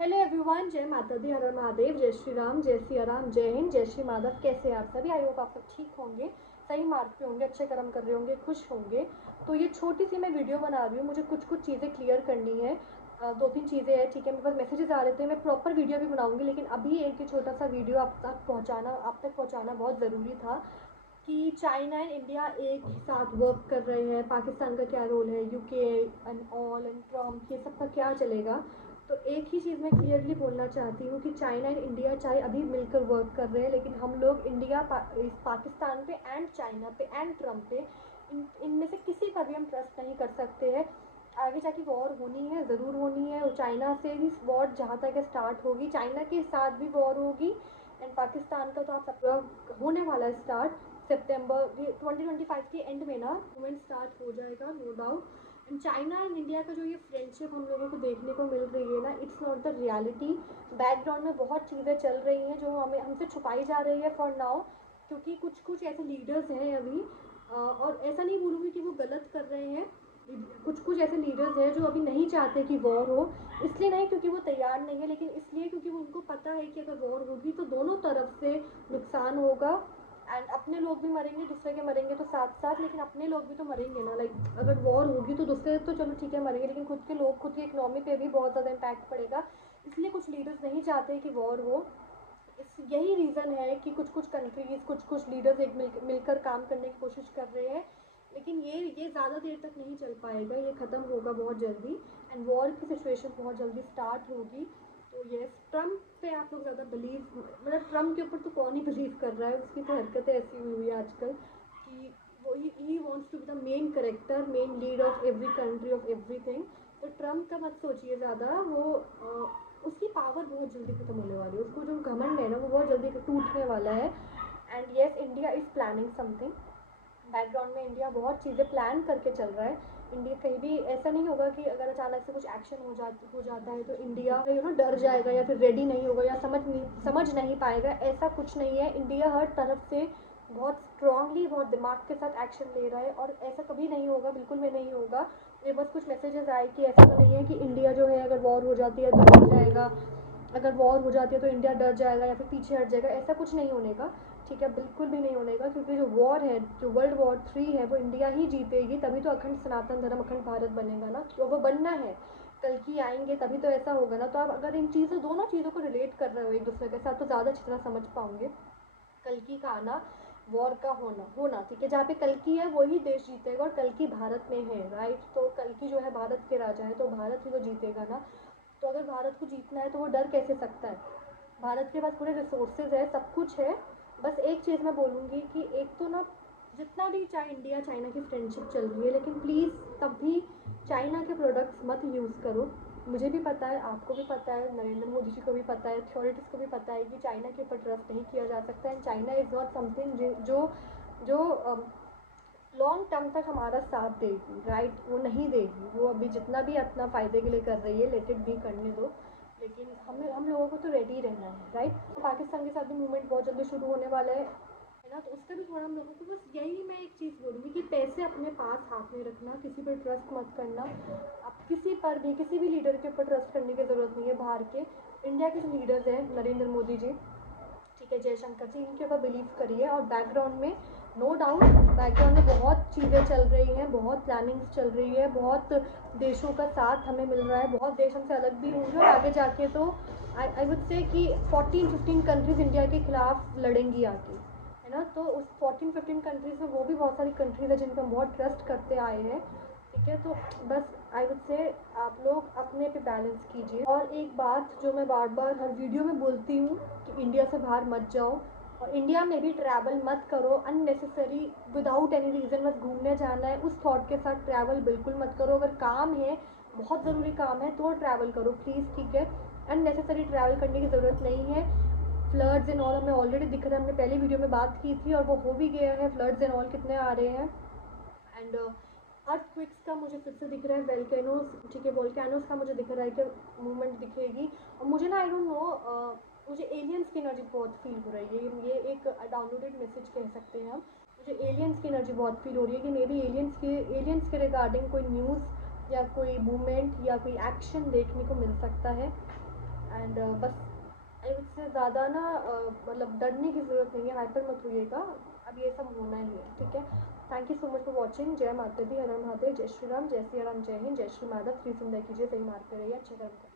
Hello everyone, जय माता दी, हर हर महादेव, जय श्री राम, जय सिया राम, जय हिंद, जय श्री माधव। कैसे हैं आप सभी? आई होप आप सब ठीक होंगे, सही मार्ग पे होंगे, अच्छे कर्म कर रहे होंगे, खुश होंगे। तो ये छोटी सी मैं वीडियो बना रही हूँ, मुझे कुछ कुछ चीज़ें क्लियर करनी है। दो तीन चीज़ें हैं, ठीक है। मेरे पास मैसेजेस आ रहे थे, मैं प्रॉपर वीडियो भी बनाऊंगी, लेकिन अभी एक छोटा सा वीडियो आप तक पहुँचाना बहुत ज़रूरी था कि चाइना एंड इंडिया एक साथ वर्क कर रहे हैं, पाकिस्तान का क्या रोल है, UK and all and Trump, ये सब का क्या चलेगा। तो एक ही चीज़ मैं क्लियरली बोलना चाहती हूँ कि चाइना एंड इंडिया चाहे अभी मिलकर वर्क कर रहे हैं, लेकिन हम लोग पाकिस्तान पे एंड चाइना पे एंड ट्रम्प पे इनमें से किसी पर भी हम ट्रस्ट नहीं कर सकते हैं। आगे जाके वॉर होनी है, ज़रूर होनी है, और चाइना से भी वॉर जहाँ तक स्टार्ट होगी, चाइना के साथ भी वॉर होगी। एंड पाकिस्तान का तो आप सब होने वाला है स्टार्ट सितंबर 2025 के एंड में ना मूवमेंट स्टार्ट हो जाएगा, no doubt. And China and India का जो ये फ्रेंडशिप हम लोगों को देखने को मिल रही है ना, it's not the reality. Background में बहुत चीज़ें चल रही हैं जो हमें हमसे छुपाई जा रही है फॉर नाउ, क्योंकि कुछ कुछ ऐसे लीडर्स हैं अभी, और ऐसा नहीं बोलूँगी कि वो गलत कर रहे हैं। कुछ कुछ ऐसे लीडर्स हैं जो अभी नहीं चाहते कि वॉर हो, इसलिए नहीं क्योंकि वो तैयार नहीं है, लेकिन इसलिए क्योंकि वो उनको पता है कि अगर वॉर होगी तो दोनों तरफ से नुकसान होगा। एंड अपने लोग भी मरेंगे, दूसरे के मरेंगे तो साथ साथ, लेकिन अपने लोग भी तो मरेंगे ना। लाइक अगर वॉर होगी तो दूसरे तो चलो ठीक है मरेंगे, लेकिन खुद के लोग, खुद की इकोनॉमी पे भी बहुत ज़्यादा इम्पैक्ट पड़ेगा। इसलिए कुछ लीडर्स नहीं चाहते कि वॉर हो। यही रीज़न है कि कुछ कुछ कंट्रीज़, कुछ कुछ लीडर्स एक मिलकर काम करने की कोशिश कर रहे हैं, लेकिन ये ज़्यादा देर तक नहीं चल पाएगा, ये ख़त्म होगा बहुत जल्दी। एंड वॉर की सिचुएशन बहुत जल्दी स्टार्ट होगी। तो ये ट्रम्प पे आप लोग ज़्यादा बिलीव, मतलब ट्रम्प के ऊपर तो कौन ही बिलीव कर रहा है, उसकी तो हरकतें ऐसी हुई हुई है आजकल कि वो ही wants to be the main character, main lead of every country, of everything. तो ट्रम्प का मत सोचिए ज़्यादा, वो उसकी पावर बहुत जल्दी ख़त्म होने वाली है, उसको जो घमंड है ना वो बहुत जल्दी टूटने वाला है। And yes, India is planning something. Background में इंडिया बहुत चीज़ें प्लान करके चल रहा है। इंडिया कहीं भी ऐसा नहीं होगा कि अगर अचानक से कुछ एक्शन हो जाता है तो इंडिया डर जाएगा या फिर रेडी नहीं होगा या समझ नहीं पाएगा, ऐसा कुछ नहीं है। इंडिया हर तरफ से बहुत स्ट्रांगली, बहुत दिमाग के साथ एक्शन ले रहा है, और ऐसा कभी नहीं होगा, बिल्कुल भी नहीं होगा। ये बस कुछ मैसेजेस आए कि ऐसा तो नहीं है कि इंडिया जो है अगर वॉर हो जाती है तो डर जाएगा, अगर वॉर हो जाती है तो इंडिया डर जाएगा या फिर पीछे हट जाएगा, ऐसा कुछ नहीं होने का। ठीक है, बिल्कुल भी नहीं होने का, क्योंकि जो वॉर है, जो वर्ल्ड वॉर 3 है, वो इंडिया ही जीतेगी, तभी तो अखंड सनातन धर्म, अखंड भारत बनेगा ना, तो वो बनना है। कल की आएंगे तभी तो ऐसा होगा ना। तो आप अगर इन चीज़ों, दोनों चीज़ों को रिलेट कर रहे हो एक दूसरे के साथ, तो ज़्यादा अच्छी तरह समझ पाओगे। कल्कि का आना, वॉर का होना, ठीक है। जहाँ पे कल्कि है वही देश जीतेगा, और कल्कि भारत में है, राइट। तो कल्कि जो है भारत के राजा है, तो भारत ही तो जीतेगा ना। तो अगर भारत को जीतना है तो वो डर कैसे सकता है? भारत के पास पूरे रिसोर्सेज है, सब कुछ है। बस एक चीज़ मैं बोलूँगी कि एक तो ना, जितना भी चाहे इंडिया चाइना की फ्रेंडशिप चल रही है, लेकिन प्लीज़ तब भी चाइना के प्रोडक्ट्स मत यूज़ करो। मुझे भी पता है, आपको भी पता है, नरेंद्र मोदी जी को भी पता है, अथॉरिटीज़ को भी पता है कि चाइना के ऊपर ट्रस्ट नहीं किया जा सकता। And China is not something जो जो लॉन्ग टर्म तक हमारा साथ देगी, राइट। वो नहीं देगी, वो अभी जितना भी अपना फ़ायदे के लिए कर रही है, लेट इट बी, करने दो। लेकिन हम लोगों को तो रेडी रहना है, राइट। पाकिस्तान के साथ भी मूवमेंट बहुत जल्दी शुरू होने वाला है ना, तो उसका भी थोड़ा हम लोगों को, बस यही मैं एक चीज़ बोलूँगी कि पैसे अपने पास हाथ में रखना, किसी पर ट्रस्ट मत करना। आप किसी पर भी, किसी भी लीडर के ऊपर ट्रस्ट करने की ज़रूरत नहीं है। बाहर के, इंडिया के जो लीडर्स हैं, नरेंद्र मोदी जी, ठीक है, जयशंकर जी, इनके ऊपर बिलीव करिए। और बैकग्राउंड में, नो डाउट, बैकग्राउंड में बहुत चीज़ें चल रही हैं, बहुत प्लानिंग्स चल रही है, बहुत देशों का साथ हमें मिल रहा है, बहुत देश हमसे अलग भी होंगे, और आगे जाके तो आई वुड से कि 14-15 कंट्रीज़ इंडिया के खिलाफ लड़ेंगी आगे, है ना। तो उस 14-15 कंट्रीज़ में वो भी बहुत सारी कंट्रीज़ है जिन पर हम बहुत ट्रस्ट करते आए हैं, ठीक है। तो बस आई वुड से आप लोग अपने पे बैलेंस कीजिए। और एक बात जो मैं बार बार हर वीडियो में बोलती हूँ कि इंडिया से बाहर मत जाओ, और इंडिया में भी ट्रैवल मत करो अननेसेसरी, विदाउट एनी रीज़न। बस घूमने जाना है, उस थॉट के साथ ट्रैवल बिल्कुल मत करो। अगर काम है, बहुत ज़रूरी काम है, तो ट्रैवल करो प्लीज़, ठीक है। अननेसेसरी ट्रैवल करने की ज़रूरत नहीं है। फ्लड्स एंड ऑल हमें ऑलरेडी दिख रहा है, हमने पहले वीडियो में बात की थी, और वो हो भी गया है, फ्लड्स एंड ऑल कितने आ रहे हैं। एंड अर्थक्वेक्स का मुझे फिर से दिख रहा है, वेल्केनोस, ठीक है, वोल्केनोस का मुझे दिख रहा है कि मूवमेंट दिखेगी। और मुझे ना, आई डोंट नो, मुझे एलियंस की एनर्जी बहुत फील हो रही है। ये एक डाउनलोडेड मैसेज कह सकते हैं हम। मुझे एलियंस की एनर्जी बहुत फील हो रही है कि मे बी एलियंस के रिगार्डिंग कोई न्यूज़ या कोई मूवमेंट या कोई एक्शन देखने को मिल सकता है। एंड बस इससे ज़्यादा ना मतलब डरने की ज़रूरत नहीं है, हाइपर मत होइएगा, अब ये सब होना ही है, ठीक है। Thank you so much for watching. जय माता दी, हर हर महादेव, जय श्री राम, जय सिया राम, जय हिंद, जय श्री माधव। फ्री जिंदगी कीजिए, सही मार्ग पे रहिए, अच्छे कर्म करिए।